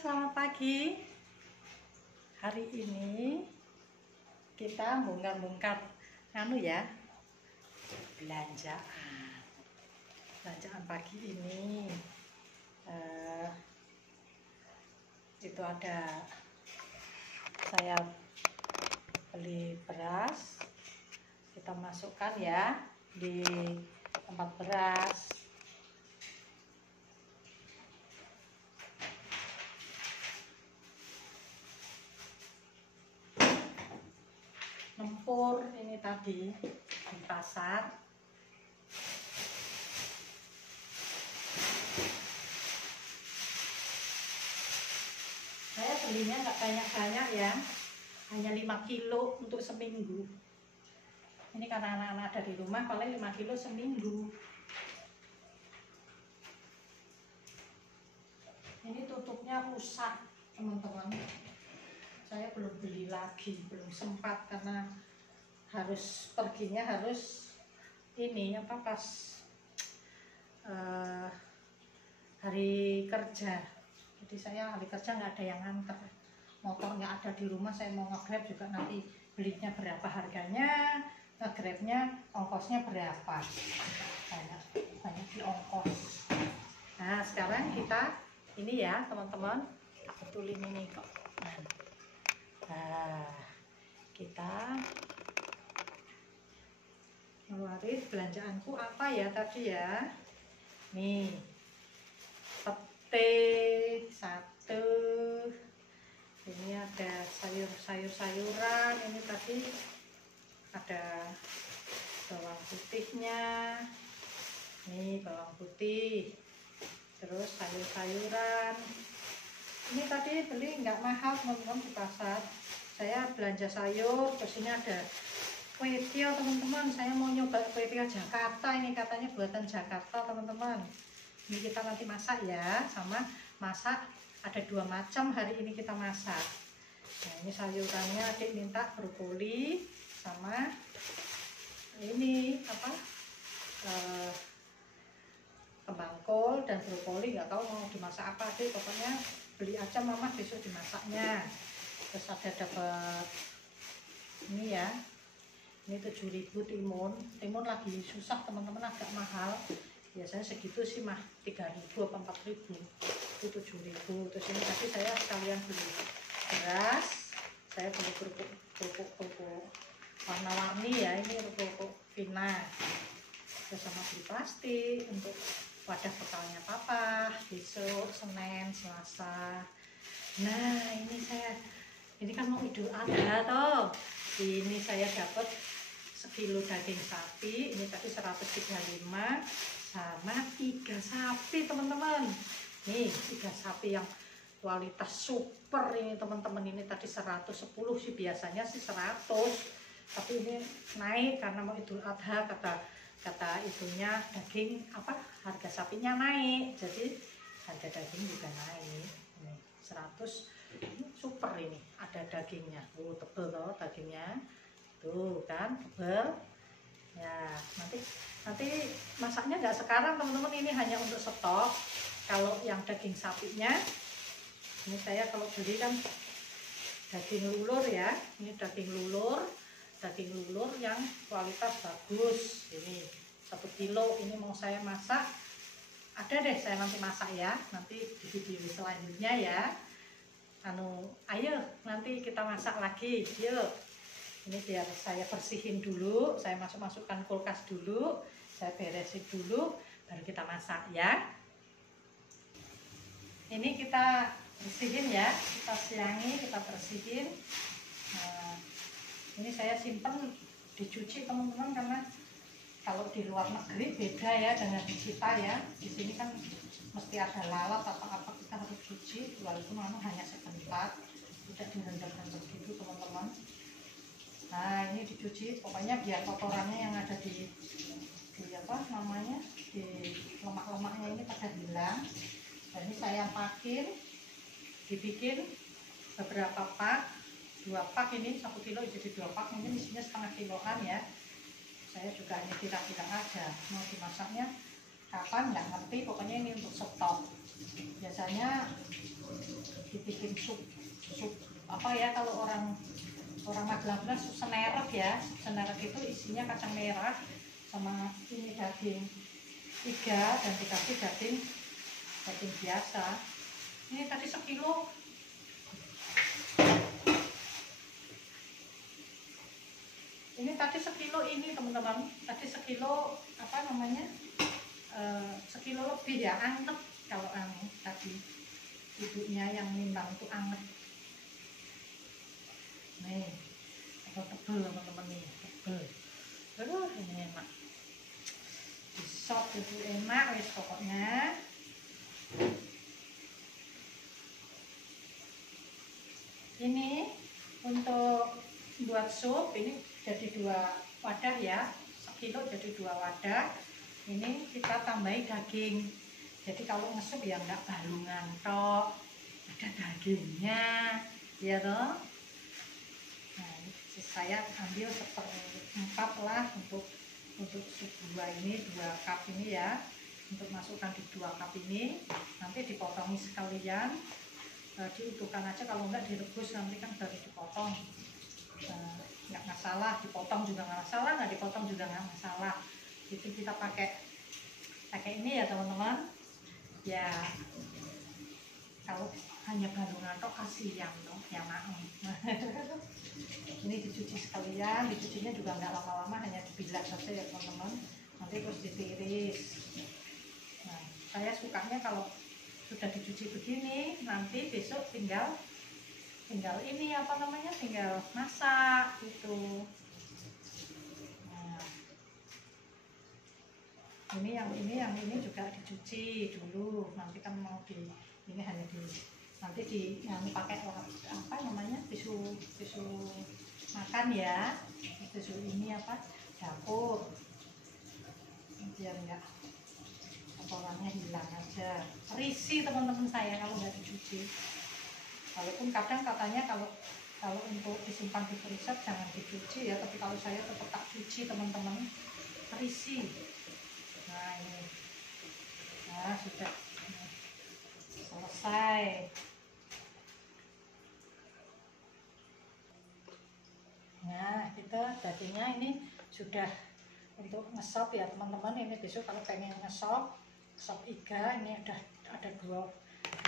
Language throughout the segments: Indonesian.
selamat pagi. Hari ini kita bongkar-bongkar belanjaan pagi ini. Itu ada saya beli beras, kita masukkan ya di tempat beras. Nempur ini tadi di pasar. Saya belinya nggak banyak-banyak ya, hanya 5 kilo untuk seminggu. Ini karena anak-anak ada di rumah, paling 5 kilo seminggu. Ini tutupnya rusak teman-teman. Saya belum beli lagi, belum sempat karena harus perginya harus pas hari kerja. Jadi saya hari kerja nggak ada yang nganter, motornya ada di rumah. Saya mau nge-grab juga, nanti belinya berapa harganya, nge-grabnya ongkosnya berapa, banyak di ongkos. Nah sekarang kita ini ya teman-teman, betulin ini kok. Nah, kita ngeluarin belanjaanku apa ya tadi ya. Nih, pete 1. Ini ada sayuran. Ini tadi ada bawang putihnya. Nih bawang putih. Terus sayuran. Ini tadi beli nggak mahal teman-teman di pasar. Saya belanja sayur, terus ini ada kue tiaw teman-teman. Saya mau nyoba kue tiaw Jakarta, ini katanya buatan Jakarta teman-teman. Ini kita nanti masak ya, sama masak ada 2 macam hari ini kita masak. Nah ini sayurannya adik minta brokoli sama ini kembang kol dan brokoli, nggak tahu mau dimasak apa adik, pokoknya beli aja mama besok dimasaknya. Terus ada dapat ini ya, ini 7.000 timun lagi susah teman-teman, agak mahal. Biasanya segitu sih 3.000 atau 4.000, itu 7.000. Terus ini tadi saya sekalian beli beras, saya beli kerupuk warna-warni ya, ini kerupuk Vina. Terus sama beli plastik untuk wadah bekalnya papa besok Senin Selasa. Nah ini kan mau Idul Adha toh. Ini saya dapat sekilo daging sapi, ini tadi 135 sama 3 sapi teman-teman. Nih 3 sapi yang kualitas super ini teman-teman. Ini tadi 110 sih, biasanya sih 100, tapi ini naik karena mau Idul Adha, kata itunya daging harga sapinya naik, jadi harga daging juga naik. Ini 100 super, ini ada dagingnya, tebel loh dagingnya tuh kan, tebel ya. Nanti masaknya nggak sekarang teman-teman, ini hanya untuk stok. Kalau yang daging sapinya ini saya kalau beli kan daging lulur ya, ini daging lulur yang kualitas bagus. Ini 1 kilo ini mau saya masak, ada deh saya nanti masak ya, nanti di video selanjutnya ya. Ayo nanti kita masak lagi, yuk. Ini biar saya bersihin dulu, saya masukkan kulkas dulu, saya beresin dulu, baru kita masak ya. Ini kita bersihin ya, kita siangi, kita bersihin. Nah, ini saya simpen dicuci teman-teman, karena kalau di luar negeri beda ya dengan di kita ya. Di sini kan mesti ada lalat apa-apa, kita harus cuci, walaupun hanya sebentar, tidak direndam-rendam gitu teman-teman. Nah ini dicuci, pokoknya biar kotorannya yang ada di lemak-lemaknya ini pada hilang. Dan ini saya pakin, dibikin beberapa pak, 2 pak, ini 1 kilo jadi 2 pak, mungkin isinya setengah kiloan ya. Saya juga hanya kira-kira aja, mau dimasaknya kapan nggak ngerti, pokoknya ini untuk stok. Biasanya di apa ya, kalau orang Magelang bilang senerek ya. Senerek itu isinya kacang merah sama ini daging iga, dan dikasih daging biasa. Ini tadi sekilo. Ini tadi sekilo ini teman-teman. Tadi sekilo apa namanya? Sekilo lebih ya, anget. Kalau tadi ibunya yang nimbang tuh anget. Nih, tebel teman-teman nih, tebel. Aduh, ini enak. Sop itu enak wis pokoknya. Ini untuk buat sup ini jadi 2 wadah ya, sekilo jadi 2 wadah. Ini kita tambahi daging. Jadi kalau ngesup ya enggak balungan tok, ada dagingnya, ya toh. Nah, ini saya ambil 1/4 lah untuk sup 2 ini, 2 cup ini ya. Untuk masukkan di 2 cup ini, nanti dipotongi sekalian. Diutuhkan aja, kalau enggak direbus nanti kan baru dipotong. Nggak masalah, dipotong juga nggak masalah, nggak dipotong juga nggak masalah. Itu kita pakai ini ya teman-teman ya. Kalau hanya balungan tok kasihan dong ya, mau. Ini dicuci sekalian, dicucinya juga nggak lama-lama, hanya dibilas saja ya teman-teman, nanti terus ditiris. Nah, saya sukanya kalau sudah dicuci begini, nanti besok tinggal ini apa namanya, tinggal masak gitu. Nah, ini juga dicuci dulu, nanti kan mau ini hanya nanti pakai apa namanya, tisu makan ya, tisu ini apa, dapur, biar enggak kotorannya hilang aja. Risih teman-teman saya kalau nggak dicuci. Walaupun kadang katanya kalau untuk disimpan di freezer jangan dicuci ya, tapi kalau saya tetap tak cuci teman-teman, risih. Nah ini, nah sudah selesai. Nah kita dagingnya ini sudah untuk ngesop ya teman-teman. Ini besok kalau pengen ngesop iga, ini ada dua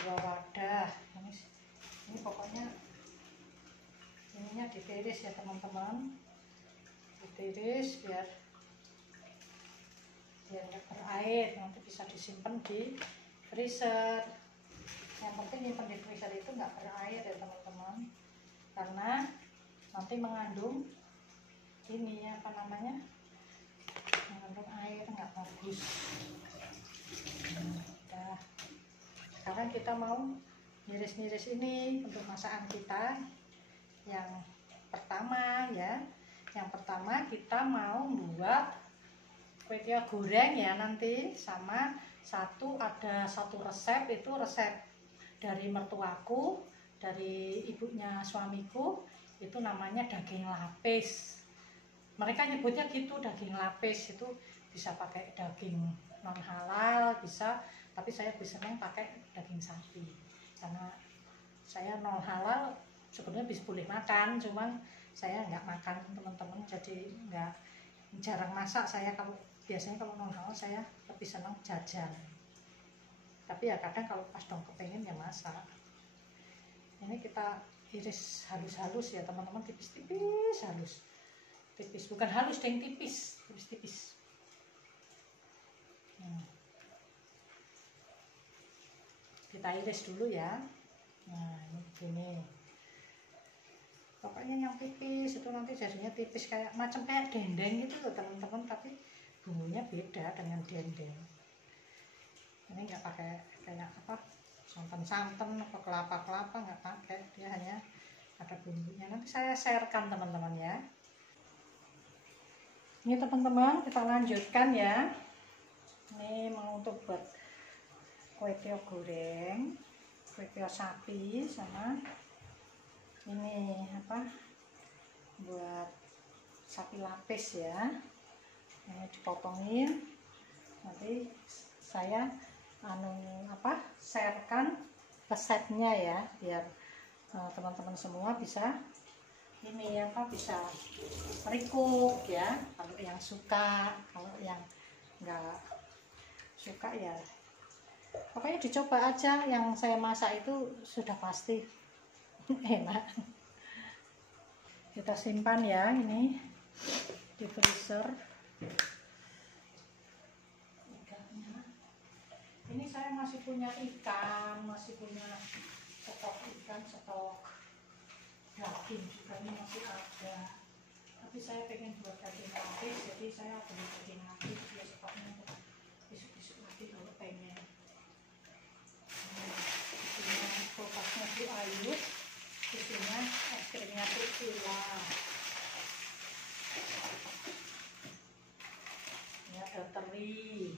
wadah. Ini pokoknya ininya ditiris ya teman-teman, ditiris biar nggak berair, nanti bisa disimpan di freezer. Yang penting nyimpan di freezer itu nggak berair ya teman-teman, karena nanti mengandung ini apa namanya, mengandung air, nggak bagus. Nah, sekarang kita mau niris-niris ini untuk masakan kita yang pertama ya. Yang pertama kita mau buat kue tiaw goreng ya nanti, sama ada satu resep, itu resep dari mertuaku, dari ibunya suamiku, itu namanya daging lapis. Mereka nyebutnya gitu, daging lapis. Itu bisa pakai daging non halal bisa, tapi saya biasanya pakai daging sapi karena saya non halal. Sebenarnya bisa boleh makan, cuman saya nggak makan teman-teman, jadi jarang masak saya. Kalau biasanya kalau non halal saya lebih senang jajan, tapi ya kadang kalau pas dong kepengen ya masak. Ini kita iris halus-halus ya teman-teman, tipis-tipis, halus tipis, bukan halus deng, tipis-tipis. Kita iris dulu ya. Nah ini begini, pokoknya yang tipis itu nanti jadinya tipis kayak dendeng gitu loh teman-teman, tapi bumbunya beda dengan dendeng. Ini nggak pakai kayak apa santan atau kelapa nggak pakai, dia hanya ada bumbunya. Nanti saya sharekan teman-teman ya. Ini teman-teman kita lanjutkan ya. Ini mau untuk buat kue tiaw goreng, kue tiaw sapi, sama ini apa, buat sapi lapis ya. Ini dipotongin, nanti saya sharekan resepnya ya, biar teman-teman semua bisa ini apa, bisa recook ya, kalau yang suka. Kalau yang nggak suka ya pokoknya dicoba aja. Yang saya masak itu sudah pasti enak. Kita simpan ya ini di freezer. Ini saya masih punya ikan, masih punya stok ikan, stok daging juga ini masih ada. Tapi saya pengen buat daging lapis, jadi saya beli daging lapis ya, stoknya untuk besok-besok lagi kalau pengen. Ini kulkasnya Bu Ayu, isinya es krimnya Bu Sila. Ini ada teri.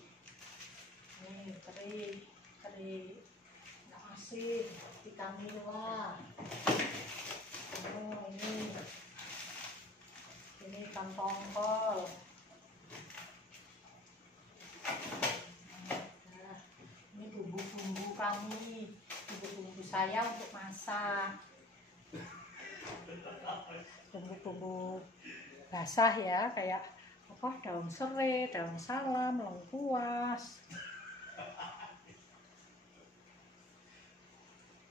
Ini teri nggak asin, vitamina. Oh, ini ikan tongkol. Nah, ini bumbu-bumbu kami, bumbu-bumbu saya untuk masak. Bumbu-bumbu basah ya, kayak apa, daun serai, daun salam, lengkuas.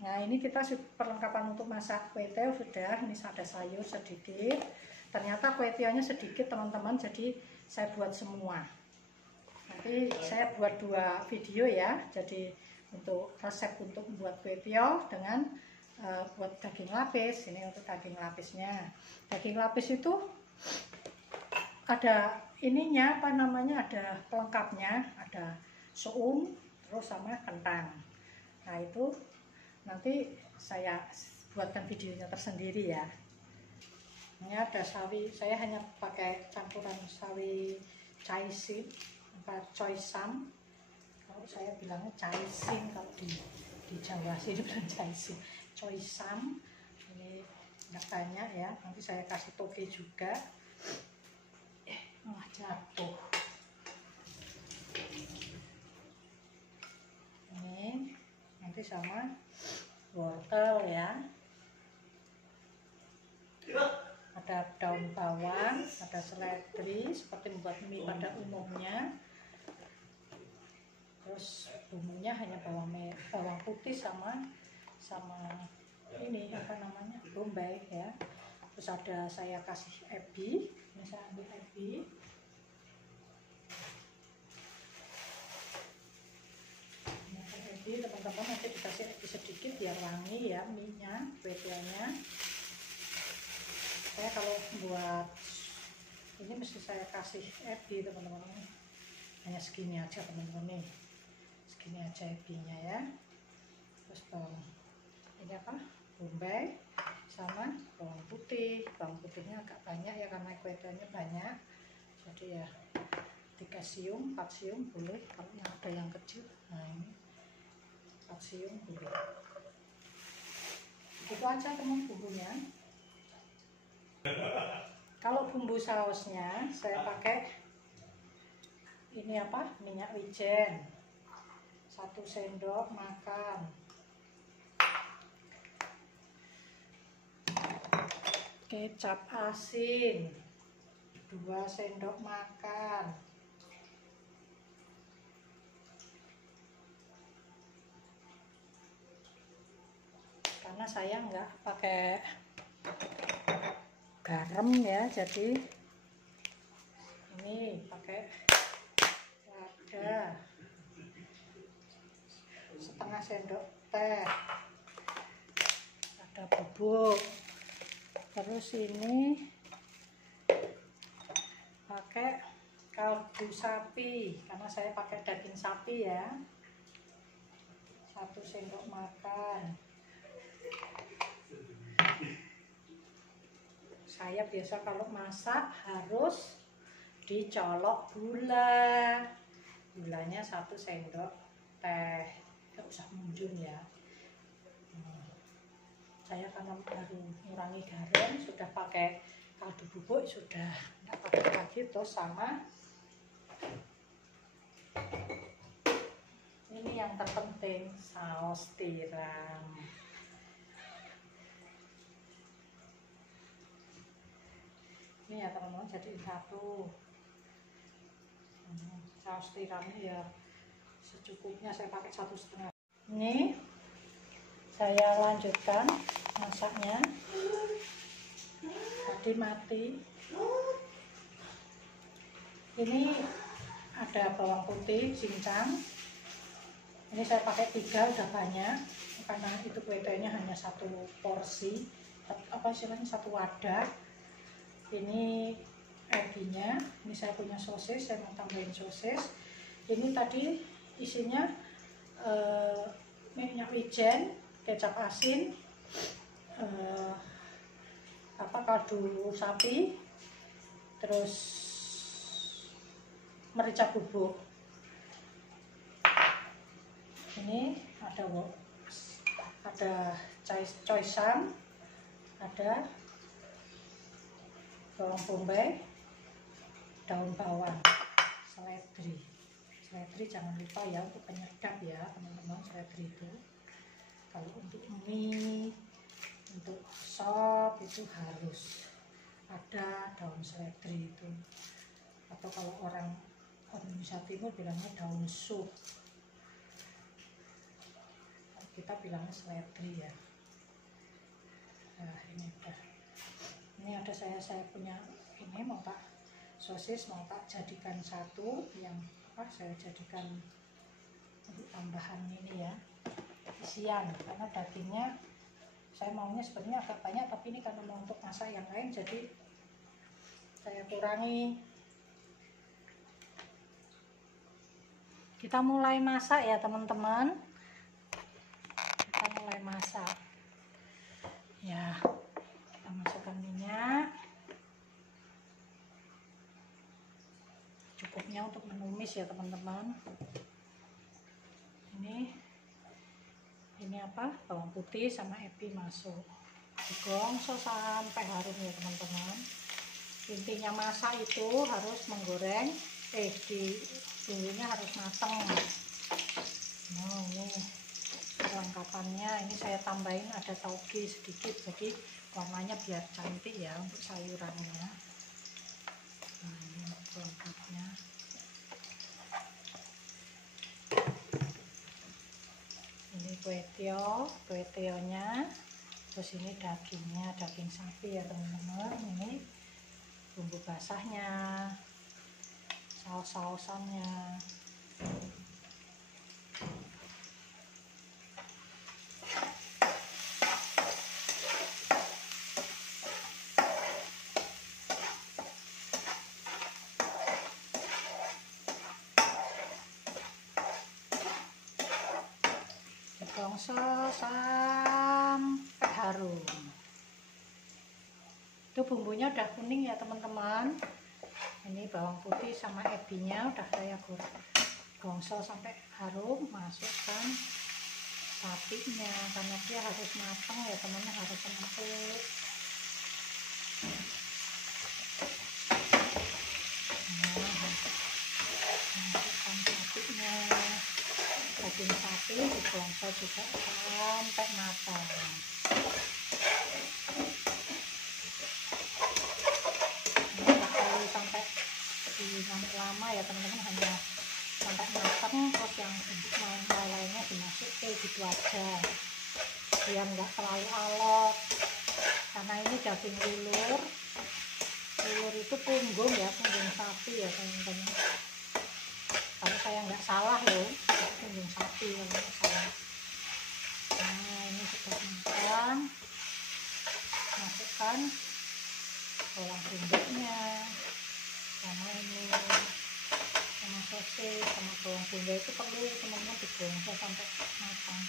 Nah, ini kita perlengkapan untuk masak kue tiaw sudah. Ini ada sayur sedikit. Ternyata kue tiawnya sedikit teman-teman, jadi saya buat semua. Nanti saya buat 2 video ya. Jadi untuk resep untuk membuat kue tiaw dengan buat daging lapis. Ini untuk daging lapisnya. Daging lapis itu ada ininya, apa namanya, ada pelengkapnya, ada suum terus sama kentang. Nah, itu nanti saya buatkan videonya tersendiri ya. Ini ada sawi, saya hanya pakai campuran sawi caising, apa coisam. Kalau saya bilangnya caising, kalau di Jawa sih bilang caising, coisam. Ini nggak banyak ya, nanti saya kasih toge juga. Malah jatuh. Ini nanti sama wortel ya. Ada daun bawang, ada seledri seperti membuat mie pada umumnya. Terus bumbunya hanya bawang putih sama ini apa namanya, bombay ya. Terus ada saya kasih ebi, ini saya ambil ebi. Teman-teman nanti dikasih ebi sedikit biar wangi ya mie-nya, kue tiawnya. Saya kalau buat ini mesti saya kasih ebi teman-teman. Hanya segini aja teman-teman nih, segini aja ebinya ya. Terus bawang ini apa, bombay sama bawang putih. Bawang putihnya agak banyak ya karena kue tiawnya banyak. Jadi ya 3 siung, 4 siung boleh kalau yang ada yang kecil. Nah ini 4 siung boleh. Itu aja teman bumbunya. Kalau bumbu sausnya saya pakai ini apa, minyak wijen 1 sendok makan, kecap asin 2 sendok makan, karena saya nggak pakai garam ya, jadi ini pakai lada, setengah sendok teh, ada bubuk. Terus ini pakai kaldu sapi karena saya pakai daging sapi ya, 1 sendok makan. Saya biasa kalau masak harus dicolok gulanya 1 sendok teh, nggak usah munjung ya. Saya karena baru mengurangi garam, sudah pakai kaldu bubuk, sudah nggak pakai lagi. Terus sama ini yang terpenting, saus tiram. teman-teman, jadiin satu. Saus tiramnya ya secukupnya, saya pakai 1,5. Ini saya lanjutkan masaknya. Tadi mati. Ini ada bawang putih cincang. Ini saya pakai 3, udah banyak karena itu kue tehnya hanya 1 porsi, apa istilahnya, 1 wadah. Ini ebinya, ini saya punya sosis, saya mau tambahin sosis. Ini tadi isinya minyak wijen, kecap asin, kaldu sapi, terus merica bubuk. Ini ada choysam, ada bawang bombay, daun bawang, seledri. Seledri jangan lupa ya untuk penyedap ya teman-teman, seledri itu. Kalau untuk mie, untuk sop itu harus ada daun seledri itu. Atau kalau orang Indonesia Timur bilangnya daun sup. Kita bilangnya seledri ya. Nah ini udah. Ini ada saya punya ini, mau tak sosis, mau tak jadikan 1 yang saya jadikan untuk tambahan ini ya, isian, karena dagingnya saya maunya sebenarnya agak banyak, tapi ini karena mau untuk masak yang lain jadi saya kurangi. Kita mulai masak ya teman-teman. Kita mulai masak ya. Kita masukkan minyak cukupnya untuk menumis ya teman-teman. Ini apa, bawang putih sama ebi masuk, digongso sampai harum ya teman-teman. Intinya masak itu harus menggoreng, di bumbunya harus matang. Nah ini kelengkapannya. Ini saya tambahin ada tauge sedikit, jadi warnanya biar cantik ya untuk sayurannya. Nah ini kelengkapnya. Ini kue tionya, terus ini dagingnya, daging sapi ya teman-teman. Ini bumbu basahnya, saus-sausannya. Digongso sampai harum. Itu bumbunya udah kuning ya teman-teman. Ini bawang putih sama ebinya udah saya gongso sampai harum. Masukkan sapinya karena dia harus matang ya temannya, harus empuk. Masukkan sapinya, daging sapi digongso juga sampai matang. Sampai lama ya teman-teman, hanya sampai matang, terus yang lainnya dimasukin gitu aja biar nggak terlalu alot, karena ini daging lulur itu punggung ya, punggung sapi ya teman-teman. Kalau saya nggak salah loh, punggung sapi kalau nggak salah. Nah ini sudah matang, masukkan bawang bumbanya sama ini, sama sosis, sama bawang bombay itu perlu teman-teman digongso sampai matang.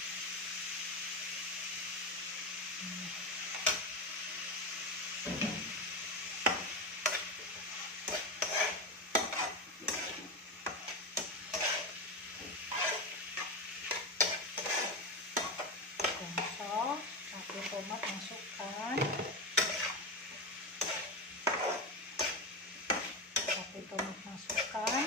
Gongso, satu tomat masukkan. Tomat masukkan,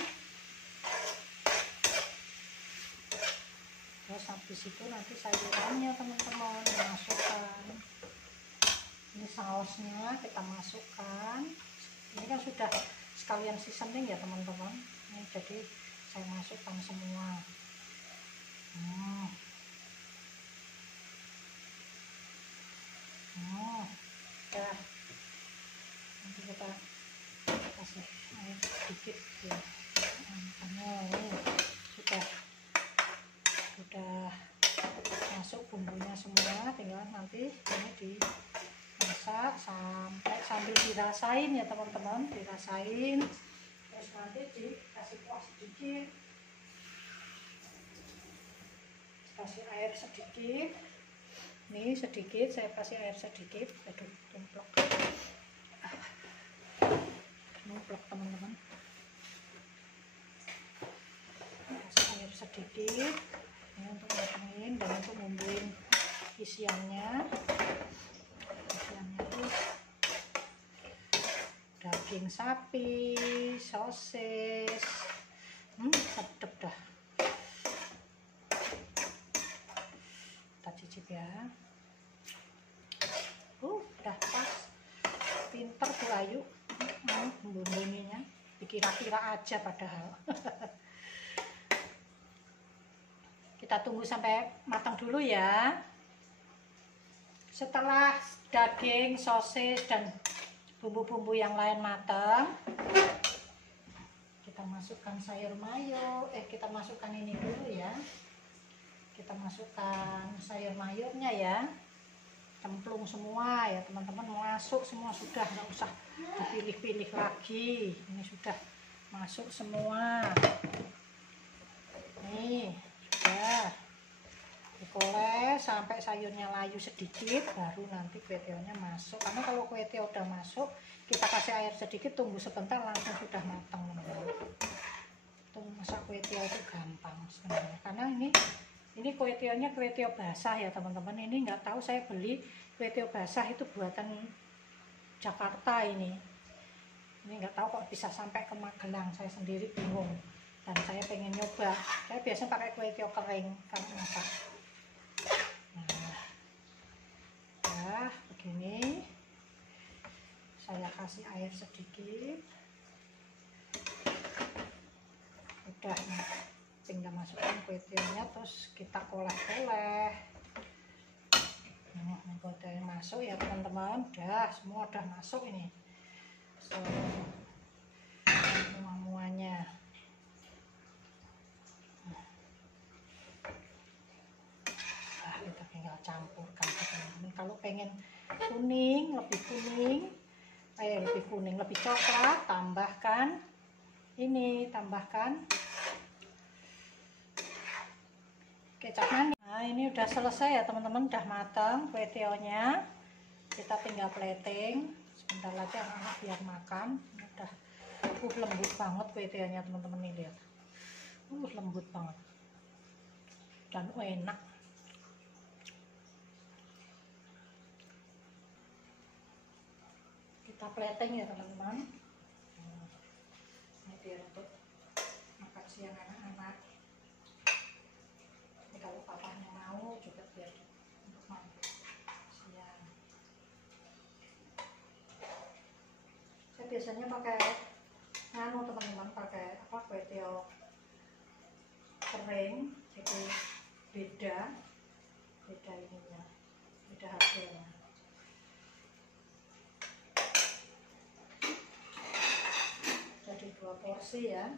terus habis itu nanti sayurannya teman-teman masukkan. Ini sausnya kita masukkan Ini kan sudah sekalian seasoning ya teman-teman. Ini jadi saya masukkan semua. Ya, nanti kita kasih air sedikit ya. Karena ini sudah masuk bumbunya semua, tinggal nanti ini dimasak sambil dirasain ya teman-teman, dirasain, terus nanti dikasih kuah sedikit, kasih air sedikit. Nih sedikit, saya kasih air sedikit. Aduh, numplok teman-teman. Kasih air sedikit ini untuk matengin dan untuk bumbuin isiannya itu daging sapi, sosis, sedep dah. Kita cicip ya. Udah pas, pinter Bu Ayu bumbu-bumbunya, dikira-kira aja padahal. Kita tunggu sampai matang dulu ya. Setelah daging, sosis, dan bumbu-bumbu yang lain matang, kita masukkan sayur mayo. Kita masukkan ini dulu ya. Kita masukkan sayur mayurnya ya. Cemplung semua ya teman-teman, masuk semua, sudah, nggak usah dipilih-pilih lagi. Ini sudah masuk semua. Nih. Ya, dipoles sampai sayurnya layu sedikit, baru nanti kue tionya masuk. Karena kalau kue tio udah masuk, kita kasih air sedikit, tunggu sebentar langsung sudah matang. Tuh, masak kue tio itu gampang sebenarnya. Karena ini kue tionya kue tio basah ya teman-teman. Ini nggak tahu, saya beli kue tio basah itu buatan Jakarta ini. Ini nggak tahu kok bisa sampai ke Magelang, saya sendiri bingung. Dan saya pengen nyoba. Saya biasanya pakai kue tio kering kalau masak. Nah, begini. Saya kasih air sedikit. Udah, tinggal masukkan kue tionya, terus kita koleh-koleh. Nah, kue tionya masuk ya teman-teman. Udah, semua udah masuk ini. Semua-muanya. Kita tinggal campurkan teman-teman. Kalau pengen kuning, lebih kuning, lebih coklat, tambahkan kecap manis. Nah, ini udah selesai ya teman-teman, udah matang kue tionya. Kita tinggal plating. Sebentar lagi anak-anak biar makan. Udah lembut banget kue tionya teman-teman, nih lihat. Lembut banget. Dan enak. Kita plating ya teman-teman. Ini biar untuk makan siang anak-anak. Ini kalau papanya mau juga biar untuk makan siang. Saya biasanya pakai teman-teman, pakai kue tio kering, jadi beda ininya, beda hasilnya. Jadi 2 porsi ya.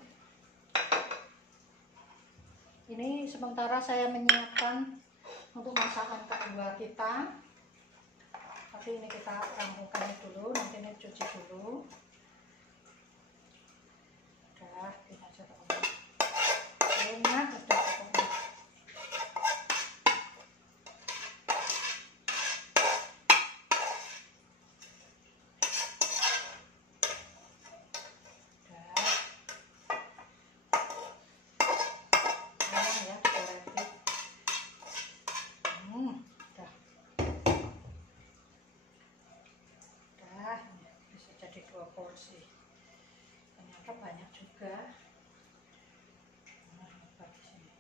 Ini sementara saya menyiapkan untuk masakan kedua kita. Tapi ini kita rampungkan dulu, nanti ini cuci dulu. Udah, ini aja teman-teman. Enak udah pokoknya. Jadi 2 porsi, ternyata banyak juga. Bagi sini.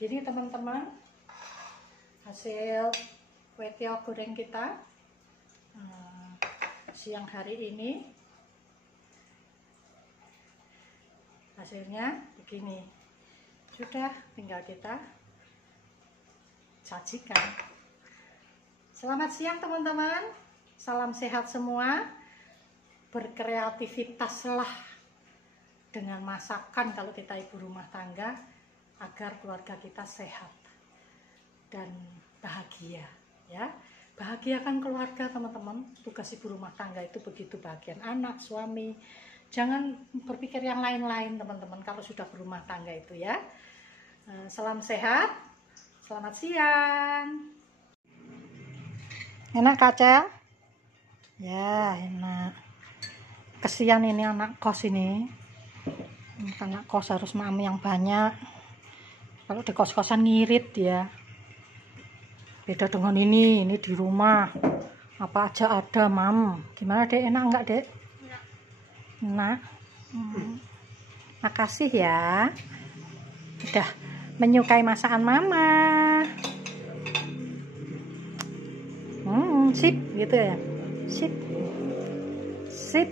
Gini teman-teman, hasil kue tiaw goreng kita siang hari ini. Hasilnya begini. Sudah, tinggal kita sajikan. Selamat siang teman-teman. Salam sehat semua. Berkreativitaslah dengan masakan kalau kita ibu rumah tangga, agar keluarga kita sehat dan bahagia, ya. Bahagiakan keluarga teman-teman. Tugas ibu rumah tangga itu begitu, bagian anak, suami. Jangan berpikir yang lain-lain teman-teman kalau sudah berumah tangga itu, ya. Salam sehat, selamat siang. Enak Kacel? Ya enak. Kesian ini anak kos ini. Anak kos harus mami yang banyak. Kalau di kos-kosan ngirit ya. Beda dengan ini di rumah. Apa aja ada, Mam. Gimana, Dek? Enak enggak, Dek? Enak. Makasih ya. Udah menyukai masakan Mama. Sip gitu ya. Sip. Sip.